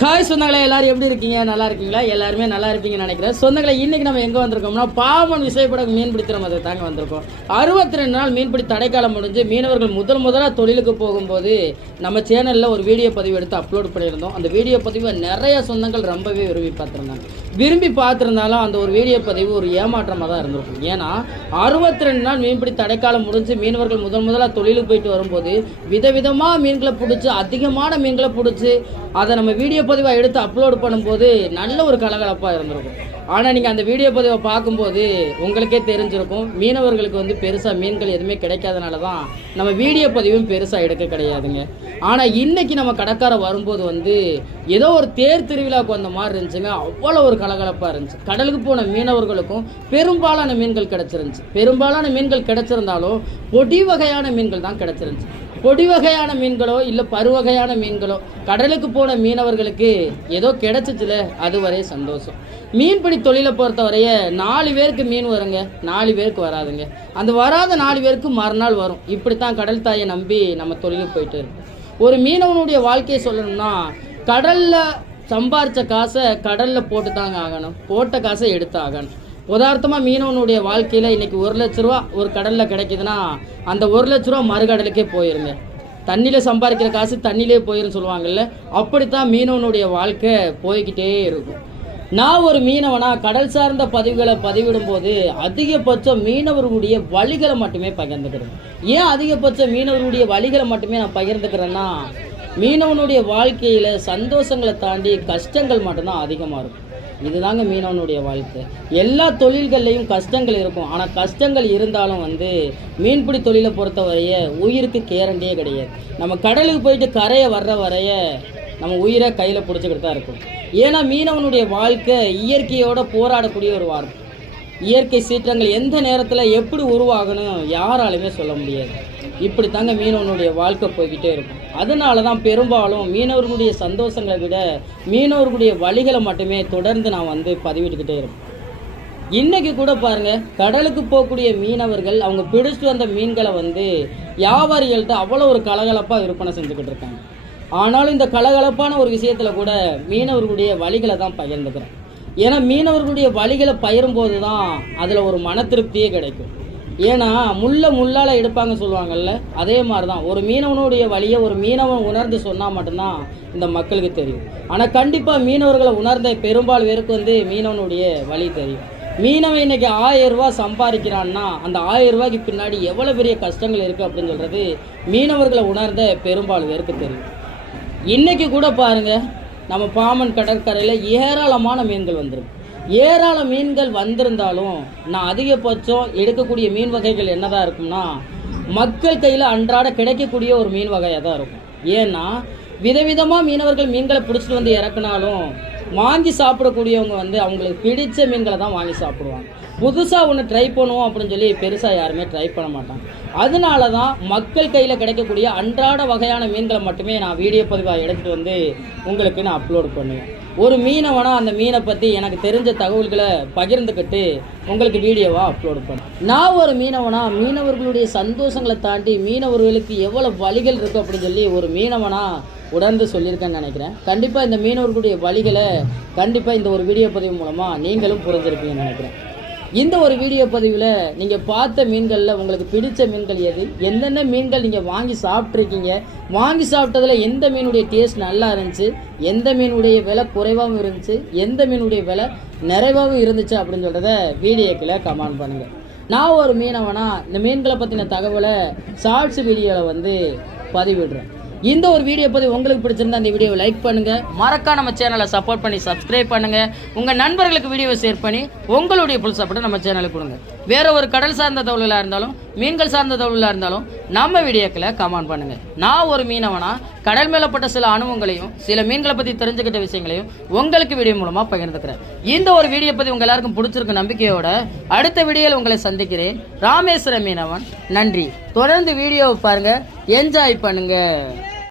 Hi சொந்தங்களே எல்லாரும் எப்படி இருக்கீங்க? நல்லா இருக்கீங்களா? எல்லாருமே நல்லா இருப்பீங்கன்னு நினைக்கிறேன். சொந்தங்களை இன்னைக்கு நம்ம எங்கே வந்திருக்கோம்னா பாமன் விசைப்படகு மீன் பிடிக்கிற மாதிரி தாங்க வந்திருக்கோம். அறுபத்தி ரெண்டு நாள் மீன்பிடி தடைக்காலம் முடிஞ்சு மீனவர்கள் முதல் முதலாக தொழிலுக்கு போகும்போது நம்ம சேனலில் ஒரு வீடியோ பதிவு எடுத்து அப்லோட் பண்ணியிருந்தோம். அந்த வீடியோ பதிவை நிறைய சொந்தங்கள் ரொம்பவே விரும்பி பார்த்துருந்தாங்க. விரும்பி பார்த்துருந்தாலும் அந்த ஒரு வீடியோ பதிவு ஒரு ஏமாற்றமாக தான் இருந்திருக்கும். ஏன்னா அறுபத்தி ரெண்டு நாள் மீன்பிடி தடைக்காலம் முடிஞ்சு மீனவர்கள் முதல் முதலாக தொழிலுக்கு போயிட்டு வரும்போது விதவிதமாக மீன்களை பிடிச்சி அதிகமான மீன்களை பிடிச்சி அதை நம்ம வீடியோ வீடியோ பதிவாக எடுத்து அப்லோட் பண்ணும்போது நல்ல ஒரு கலகலப்பாக இருந்திருக்கும். ஆனால் நீங்கள் அந்த வீடியோ பதிவை பார்க்கும்போது உங்களுக்கே தெரிஞ்சிருக்கும். மீனவர்களுக்கு வந்து பெருசாக மீன்கள் எதுவுமே கிடைக்காதனால தான் நம்ம வீடியோ பதிவும் பெருசாக எடுக்க கிடையாதுங்க. ஆனால் இன்றைக்கி நம்ம கடற்கரை வரும்போது வந்து ஏதோ ஒரு தேர் திருவிழாவுக்கு வந்த மாதிரி இருந்துச்சுங்க. அவ்வளோ ஒரு கலகலப்பாக இருந்துச்சு. கடலுக்கு போன மீனவர்களுக்கும் பெரும்பாலான மீன்கள் கிடச்சிருந்துச்சு. பெரும்பாலான மீன்கள் கிடச்சிருந்தாலும் பொடி வகையான மீன்கள் தான் கிடச்சிருந்துச்சு. பொடி வகையான மீன்களோ இல்லை பருவகையான மீன்களோ கடலுக்கு போன மீனவர்களுக்கு ஏதோ கிடைச்சிச்சுல அதுவரை சந்தோஷம். மீன்பிடி தொழிலை பொறுத்தவரைய நாலு பேருக்கு மீன் வருங்க நாலு பேருக்கு வராதுங்க. அந்த வராத நாலு பேருக்கு மறுநாள் வரும். இப்படித்தான் கடல் தாயை நம்பி நம்ம தொழிலுக்கு போயிட்டு இருக்கோம் ஒரு மீனவனுடைய வாழ்க்கையை சொல்லணும்னா கடல்ல சம்பாரிச்ச காசை கடல்ல போட்டு தாங்க ஆகணும். போட்ட காசை எடுத்து ஆகணும் உதாரணமாக மீனவனுடைய வாழ்க்கையில் இன்றைக்கி ஒரு லட்ச ரூபா ஒரு கடலில் கிடைக்குதுன்னா அந்த ஒரு லட்ச ரூபா மறுகடலுக்கே போயிருங்க. தண்ணியில் சம்பாதிக்கிற காசு தண்ணியிலே போயிருன்னு சொல்லுவாங்கல்ல அப்படித்தான் மீனவனுடைய வாழ்க்கை போய்கிட்டே இருக்கும். நான் ஒரு மீனவனா கடல் சார்ந்த பதிவுகளை பதிவிடும்போது அதிகபட்சம் மீனவர்களுடைய வழிகளை மட்டுமே பகிர்ந்துக்கிறேன். ஏன் அதிகபட்சம் மீனவர்களுடைய வழிகளை மட்டுமே நான் பகிர்ந்துக்கிறேன்னா மீனவனுடைய வாழ்க்கையில் சந்தோஷங்களை தாண்டி கஷ்டங்கள் மட்டும்தான் அதிகமாக இருக்கும். இதுதாங்க மீனவனுடைய வாழ்க்கை. எல்லா தொழில்கள்லையும் கஷ்டங்கள் இருக்கும். ஆனால் கஷ்டங்கள் இருந்தாலும் வந்து மீன்பிடி தொழிலை பொறுத்தவரைய உயிருக்கு கேரண்டியே கிடையாது. நம்ம கடலுக்கு போயிட்டு கரையை வர்ற வரைய நம்ம உயிரை கையில் பிடிச்சிக்கிட்டு தான் இருக்கும் ஏன்னா மீனவனுடைய வாழ்க்கை இயற்கையோட போராடக்கூடிய ஒரு வார்த்தை இயற்கை சீற்றங்கள் எந்த நேரத்தில் எப்படி உருவாகணும் யாராலுமே சொல்ல முடியாது. இப்படி தாங்க மீனவனுடைய வாழ்க்கை போய்கிட்டே இருக்கும். அதனால தான் பெரும்பாலும் மீனவர்களுடைய சந்தோஷங்களை விட மீனவர்களுடைய வழிகளை மட்டுமே தொடர்ந்து நான் வந்து பதிவிட்டுக்கிட்டே இருப்பேன் இன்னைக்கு கூட பாருங்கள் கடலுக்கு போகக்கூடிய மீனவர்கள் அவங்க பிடிச்சிட்டு வந்த மீன்களை வந்து வியாபாரிகள்கிட்ட அவ்வளோ ஒரு கலகலப்பாக விற்பனை செஞ்சுக்கிட்டு இருக்காங்க. ஆனாலும் இந்த கலகலப்பான ஒரு விஷயத்தில் கூட மீனவர்களுடைய வழிகளை தான் பகிர்ந்துக்கிறேன். ஏன்னா மீனவர்களுடைய வழிகளை பகிரும்போது தான் அதில் ஒரு மன திருப்தியே கிடைக்கும். ஏன்னா முள்ள முள்ளால் எடுப்பாங்க சொல்லுவாங்கல்ல அதே மாதிரி தான் ஒரு மீனவனுடைய வழியை ஒரு மீனவன் உணர்ந்து சொன்னால் மட்டும்தான் இந்த மக்களுக்கு தெரியும். ஆனால் கண்டிப்பாக மீனவர்களை உணர்ந்த பெரும்பால் பேருக்கு வந்து மீனவனுடைய வழி தெரியும். மீனவன் இன்னைக்கு ஆயிரம் ரூபா சம்பாதிக்கிறான்னா அந்த ஆயிரம் ரூபாய்க்கு பின்னாடி எவ்வளோ பெரிய கஷ்டங்கள் இருக்குது அப்படின்னு சொல்கிறது மீனவர்களை உணர்ந்த பெரும்பால் பேருக்கு தெரியும். இன்றைக்கி கூட பாருங்கள் நம்ம பாமன் கடற்கரையில் ஏராளமான மீன்கள் வந்திருக்கு. ஏராள மீன்கள் வந்திருந்தாலும் நான் அதிகபட்சம் எடுக்கக்கூடிய மீன் வகைகள் என்னதான் இருக்கும்னா மக்கள் கையில் அன்றாட கிடைக்கக்கூடிய ஒரு மீன் வகையாக தான் இருக்கும். ஏன்னா விதவிதமாக மீனவர்கள் மீன்களை பிடிச்சிட்டு வந்து இறக்குனாலும் வாங்கி சாப்பிடக்கூடியவங்க வந்து அவங்களுக்கு பிடித்த மீன்களை தான் வாங்கி சாப்பிடுவாங்க. புதுசாக ஒன்று ட்ரை பண்ணுவோம் அப்படின்னு சொல்லி பெருசாக யாருமே ட்ரை பண்ண மாட்டாங்க. அதனால தான் மக்கள் கையில் கிடைக்கக்கூடிய அன்றாட வகையான மீன்களை மட்டுமே நான் வீடியோ பதிவாக எடுத்துகிட்டு வந்து உங்களுக்கு நான் அப்லோட் பண்ணுவேன். ஒரு மீனவனா அந்த மீனை பற்றி எனக்கு தெரிஞ்ச தகவல்களை பகிர்ந்துக்கிட்டு உங்களுக்கு வீடியோவாக அப்லோட் பண்ணேன் நான் ஒரு மீனவனா மீனவர்களுடைய சந்தோஷங்களை தாண்டி மீனவர்களுக்கு எவ்வளோ வழிகள் இருக்குது அப்படின்னு சொல்லி ஒரு மீனவனா உணர்ந்து சொல்லியிருக்கேன்னு நினைக்கிறேன். கண்டிப்பாக இந்த மீனவர்களுடைய வழிகளை கண்டிப்பாக இந்த ஒரு வீடியோ பதிவு மூலமாக நீங்களும் புரிஞ்சிருப்பீங்கன்னு நினைக்கிறேன். இந்த ஒரு வீடியோ பதிவில் நீங்கள் பார்த்த மீன்களில் உங்களுக்கு பிடித்த மீன்கள் எது? என்னென்ன மீன்கள் நீங்கள் வாங்கி சாப்பிட்ருக்கீங்க வாங்கி சாப்பிட்டதில் எந்த மீனுடைய டேஸ்ட் நல்லா இருந்துச்சு? எந்த மீனுடைய விலை குறைவாகவும் இருந்துச்சு? எந்த மீனுடைய விலை நிறைவாகவும் இருந்துச்சு அப்படின்னு சொல்கிறத வீடியோக்கில் கமெண்ட் பண்ணுங்கள் நான் ஒரு மீனவனா இந்த மீன்களை பற்றின தகவலை ஷார்ட்ஸ் வீடியோவில் வந்து பதிவிடுறேன். இந்த ஒரு வீடியோ பதிவு உங்களுக்கு பிடிச்சிருந்தா அந்த வீடியோவை லைக் பண்ணுங்கள் மறக்காம நம்ம சேனலை சப்போர்ட் பண்ணி சப்ஸ்கிரைப் பண்ணுங்கள் உங்கள் நண்பர்களுக்கு வீடியோவை ஷேர் பண்ணி உங்களுடைய புல் சப்போர்ட்டை நம்ம சேனலுக்கு கொடுங்க. வேற ஒரு கடல் சார்ந்த தொழிலாக இருந்தாலும் மீன்கள் சார்ந்த தொழிலாக இருந்தாலும் நம்ம வீடியோக்களை கமெண்ட் பண்ணுங்கள் நான் ஒரு மீனவனா கடல் மேலப்பட்ட சில அனுபவங்களையும் சில மீன்களை பற்றி தெரிஞ்சுக்கிட்ட விஷயங்களையும் உங்களுக்கு வீடியோ மூலமாக பகிர்ந்துக்கிறேன். இந்த ஒரு வீடியோ பற்றி உங்கள் எல்லாருக்கும் பிடிச்சிருக்க நம்பிக்கையோட அடுத்த வீடியோவில் உங்களை சந்திக்கிறேன். ராமேஸ்வர மீனவன் நன்றி. தொடர்ந்து வீடியோவை பாருங்க. என்ஜாய் பண்ணுங்கள்